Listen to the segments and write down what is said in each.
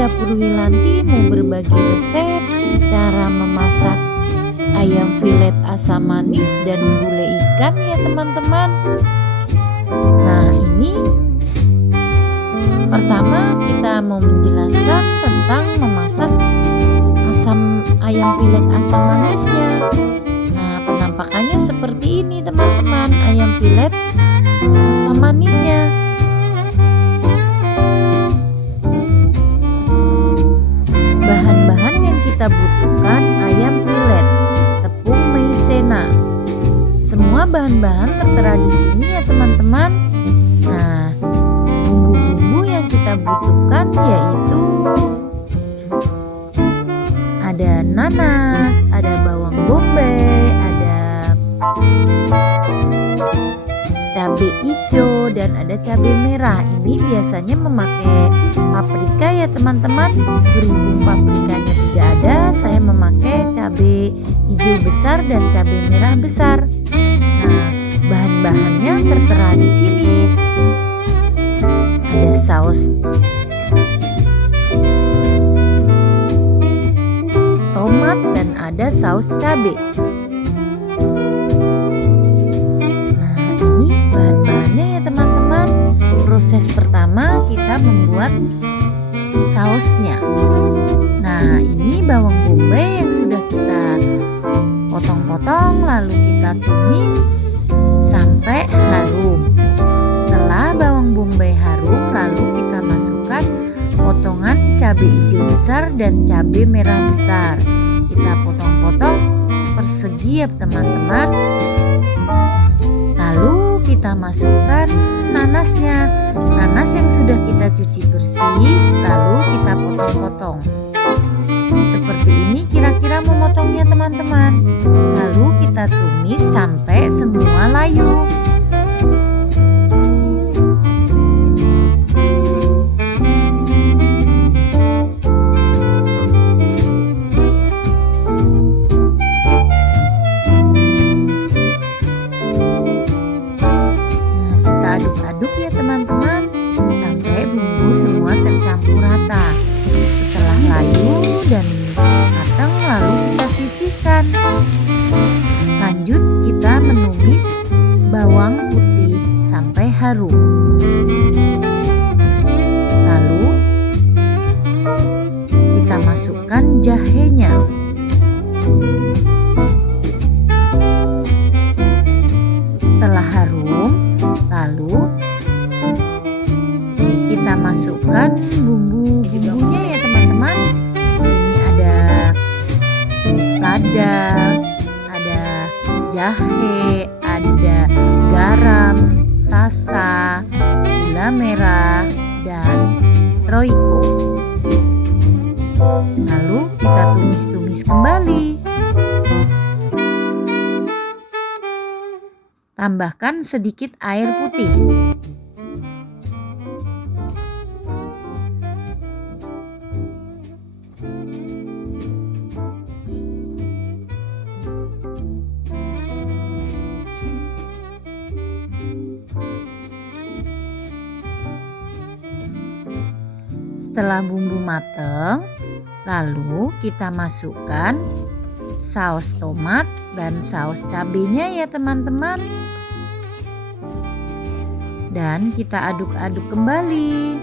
Dapur Wilanti mau berbagi resep cara memasak ayam filet asam manis dan gulai ikan ya teman-teman. Nah, ini pertama kita mau menjelaskan tentang memasak ayam filet asam manisnya. Nah, penampakannya seperti ini teman-teman, ayam filet asam manisnya. Bahan-bahan yang kita butuhkan: ayam filet, tepung maizena. Semua bahan-bahan tertera di sini ya teman-teman. Nah, bumbu-bumbu yang kita butuhkan yaitu ada nanas, ada bawang bombay, ada cabai hijau dan ada cabai merah. Ini biasanya memakai paprika ya teman-teman. Berhubung paprikanya tidak ada, saya memakai cabai hijau besar dan cabai merah besar. Nah, bahan-bahannya tertera di sini. Ada saus tomat dan ada saus cabai. Bahan-bahannya ya teman-teman. Proses pertama kita membuat sausnya. Nah, ini bawang bombay yang sudah kita potong-potong lalu kita tumis sampai harum. Setelah bawang bombay harum, lalu kita masukkan potongan cabai hijau besar dan cabai merah besar. Kita potong-potong persegi ya teman-teman. Lalu kita masukkan nanasnya. Nanas yang sudah kita cuci bersih, lalu kita potong-potong. Seperti ini kira-kira memotongnya teman-teman. Lalu kita tumis sampai semua layu. Aduk ya teman-teman sampai bumbu semua tercampur rata. Setelah layu dan matang, lalu kita sisihkan. Lanjut kita menumis bawang putih sampai harum. Lalu kita masukkan jahenya. Setelah harum, lalu kita masukkan bumbu-bumbunya ya teman-teman. Di sini ada lada, ada jahe, ada garam, sasa, gula merah, dan roiko. Lalu kita tumis-tumis kembali. Tambahkan sedikit air putih. Setelah bumbu matang, lalu kita masukkan saus tomat dan saus cabenya ya teman-teman. Dan kita aduk-aduk kembali.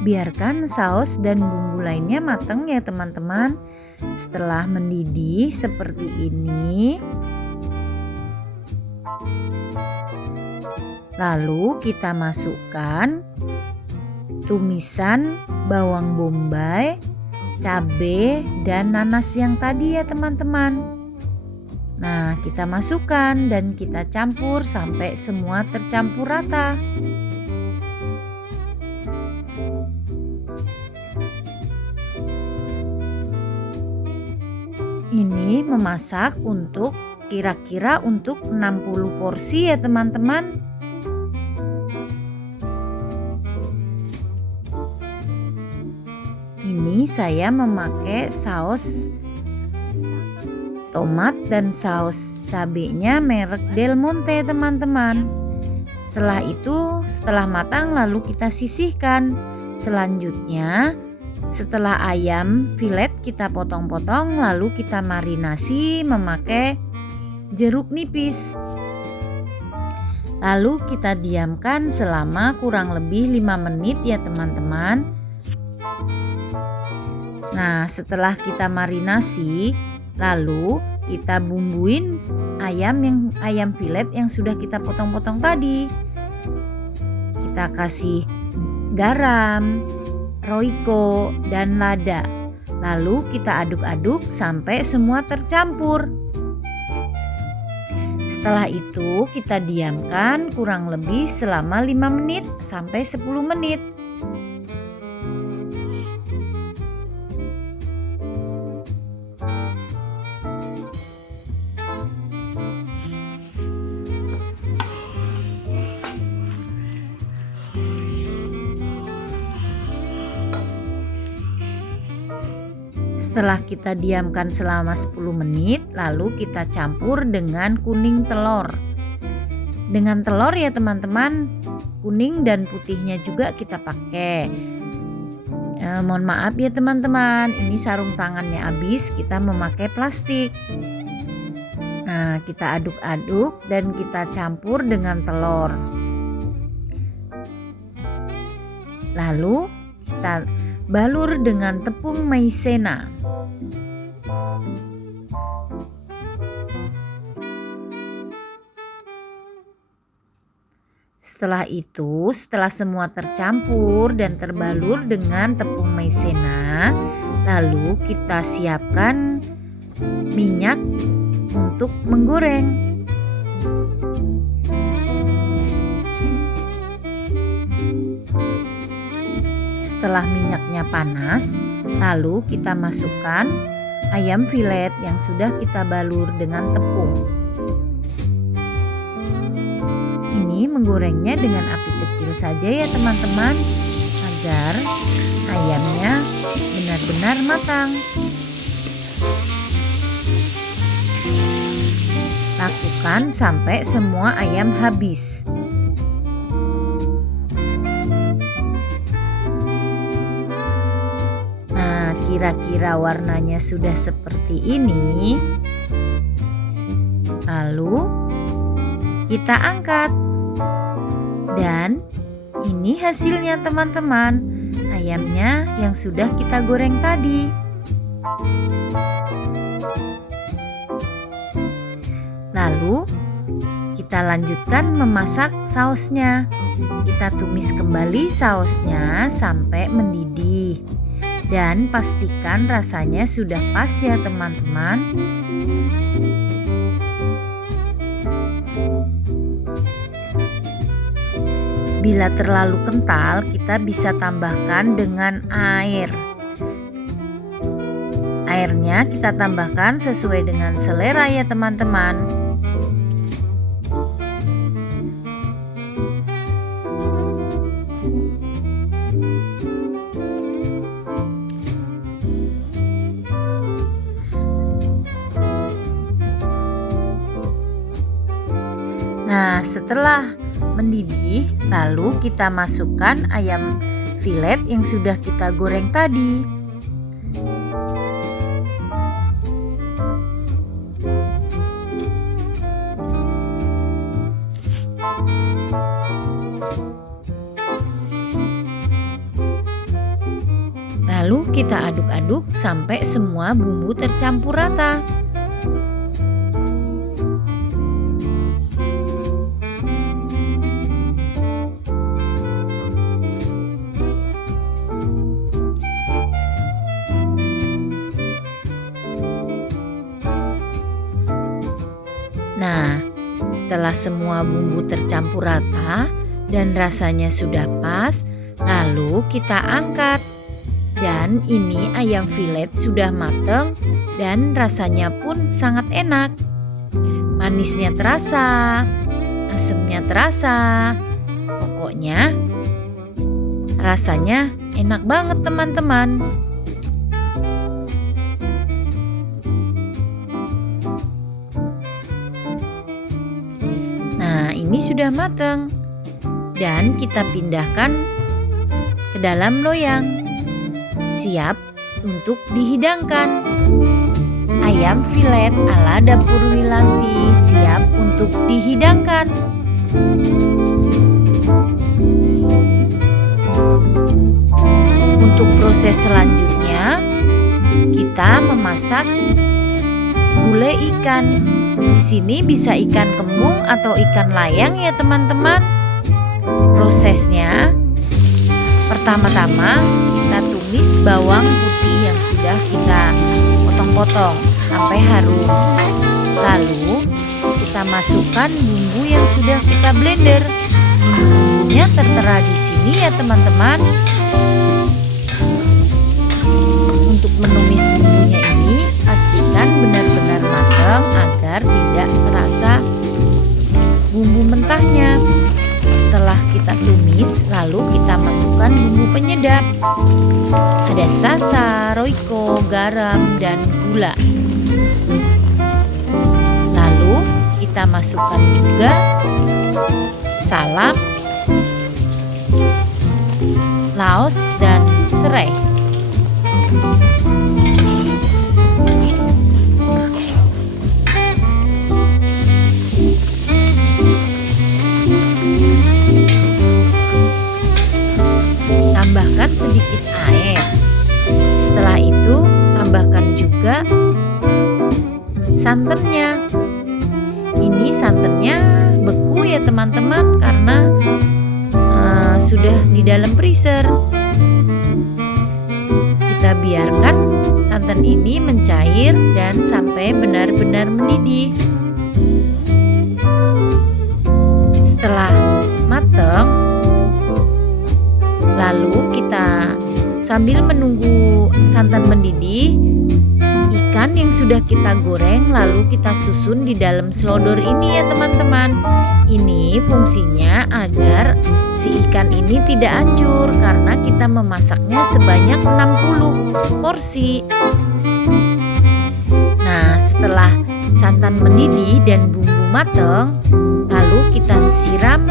Biarkan saus dan bumbu lainnya matang ya teman-teman. Setelah mendidih seperti ini, lalu kita masukkan tumisan bawang bombay, cabai, dan nanas yang tadi ya teman-teman. Nah, kita masukkan dan kita campur sampai semua tercampur rata. Ini memasak untuk kira-kira untuk 60 porsi ya teman-teman. Ini saya memakai saus tomat dan saus cabenya merek Del Monte teman-teman. Setelah itu, setelah matang lalu kita sisihkan. Selanjutnya, setelah ayam filet kita potong-potong lalu kita marinasi memakai jeruk nipis. Lalu kita diamkan selama kurang lebih 5 menit ya teman-teman. Nah, setelah kita marinasi, lalu kita bumbuin ayam filet yang sudah kita potong-potong tadi. Kita kasih garam, roiko, dan lada. Lalu kita aduk-aduk sampai semua tercampur. Setelah itu kita diamkan kurang lebih selama 5 menit sampai 10 menit. Setelah kita diamkan selama 10 menit, lalu kita campur dengan kuning telur. Dengan telur ya teman-teman, kuning dan putihnya juga kita pakai. Mohon maaf ya teman-teman, ini sarung tangannya habis, kita memakai plastik. Nah, kita aduk-aduk dan kita campur dengan telur. Lalu kita balur dengan tepung maizena. Setelah itu, setelah semua tercampur dan terbalur dengan tepung maizena, lalu kita siapkan minyak untuk menggoreng. Setelah minyaknya panas, lalu kita masukkan ayam filet yang sudah kita balur dengan tepung. Ini menggorengnya dengan api kecil saja ya teman-teman, agar ayamnya benar-benar matang. Lakukan sampai semua ayam habis. Nah, kira-kira warnanya sudah seperti ini. Lalu kita angkat. Dan ini hasilnya teman-teman, ayamnya yang sudah kita goreng tadi. Lalu kita lanjutkan memasak sausnya. Kita tumis kembali sausnya sampai mendidih. Dan pastikan rasanya sudah pas ya teman-teman. Bila terlalu kental, kita bisa tambahkan dengan air. Airnya kita tambahkan sesuai dengan selera ya teman-teman. Nah, setelah mendidih, lalu kita masukkan ayam filet yang sudah kita goreng tadi. Lalu kita aduk-aduk sampai semua bumbu tercampur rata. Nah, setelah semua bumbu tercampur rata dan rasanya sudah pas, lalu kita angkat. Dan ini ayam filet sudah mateng dan rasanya pun sangat enak. Manisnya terasa, asemnya terasa. Pokoknya rasanya enak banget teman-teman. Nah, ini sudah matang dan kita pindahkan ke dalam loyang. Siap untuk dihidangkan. Ayam filet ala dapur Wilanti siap untuk dihidangkan. Untuk proses selanjutnya, kita memasak gulai ikan. Di sini bisa ikan kembung atau ikan layang ya teman-teman. Prosesnya, pertama-tama kita tumis bawang putih yang sudah kita potong-potong sampai harum. Lalu kita masukkan bumbu yang sudah kita blender. Bumbunya tertera di sini ya teman-teman. Untuk menumis bumbunya ini pastikan benar-benar matang agar tidak terasa bumbu mentahnya. Setelah kita tumis, lalu kita masukkan bumbu penyedap. Ada sasa, roiko, garam, dan gula. Lalu kita masukkan juga salam, laos, dan serai. Tambahkan sedikit air. Setelah itu tambahkan juga santannya. Ini santannya beku ya teman-teman karena sudah di dalam freezer. Kita biarkan santan ini mencair dan sampai benar-benar mendidih. Setelah matang, lalu kita sambil menunggu santan mendidih, ikan yang sudah kita goreng lalu kita susun di dalam selodor ini ya teman-teman. Ini fungsinya agar si ikan ini tidak hancur karena kita memasaknya sebanyak 60 porsi. Nah, setelah santan mendidih dan bumbu matang, lalu kita siram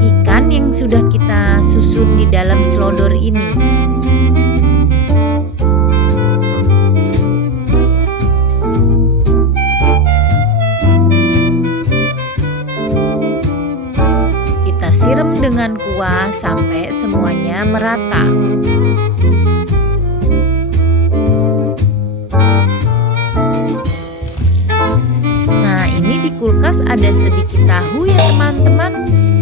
ikan yang sudah kita susun di dalam selodor ini. Kita siram dengan kuah sampai semuanya merata. Nah, ini di kulkas ada sedikit tahu ya teman-teman.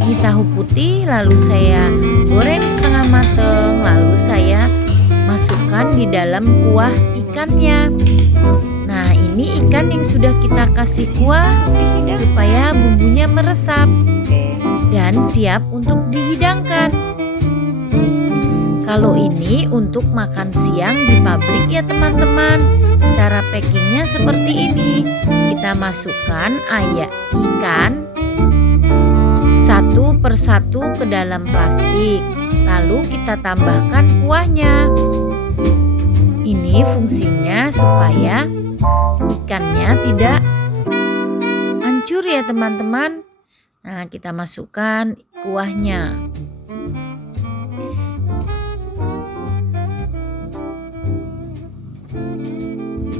Ini tahu putih, lalu saya goreng setengah matang, lalu saya masukkan di dalam kuah ikannya. Nah, ini ikan yang sudah kita kasih kuah supaya bumbunya meresap dan siap untuk dihidangkan. Kalau ini untuk makan siang di pabrik ya teman-teman. Cara packingnya seperti ini. Kita masukkan ikan satu persatu ke dalam plastik, lalu kita tambahkan kuahnya. Ini fungsinya supaya ikannya tidak hancur ya teman-teman. Nah, kita masukkan kuahnya.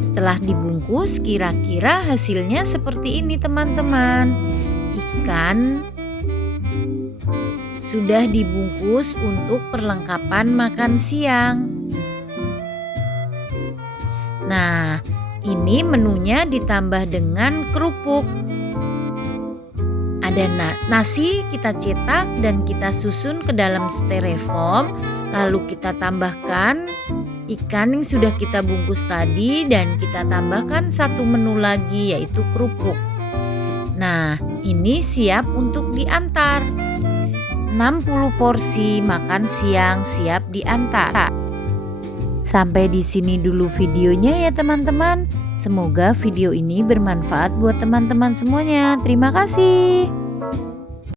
Setelah dibungkus, kira-kira hasilnya seperti ini teman-teman. Ikan sudah dibungkus untuk perlengkapan makan siang. Nah, ini menunya ditambah dengan kerupuk. Ada nasi kita cetak dan kita susun ke dalam styrofoam. Lalu kita tambahkan ikan yang sudah kita bungkus tadi dan kita tambahkan satu menu lagi yaitu kerupuk. Nah, ini siap untuk diantar. 60 porsi makan siang siap diantar. Sampai di sini dulu videonya ya teman-teman. Semoga video ini bermanfaat buat teman-teman semuanya. Terima kasih.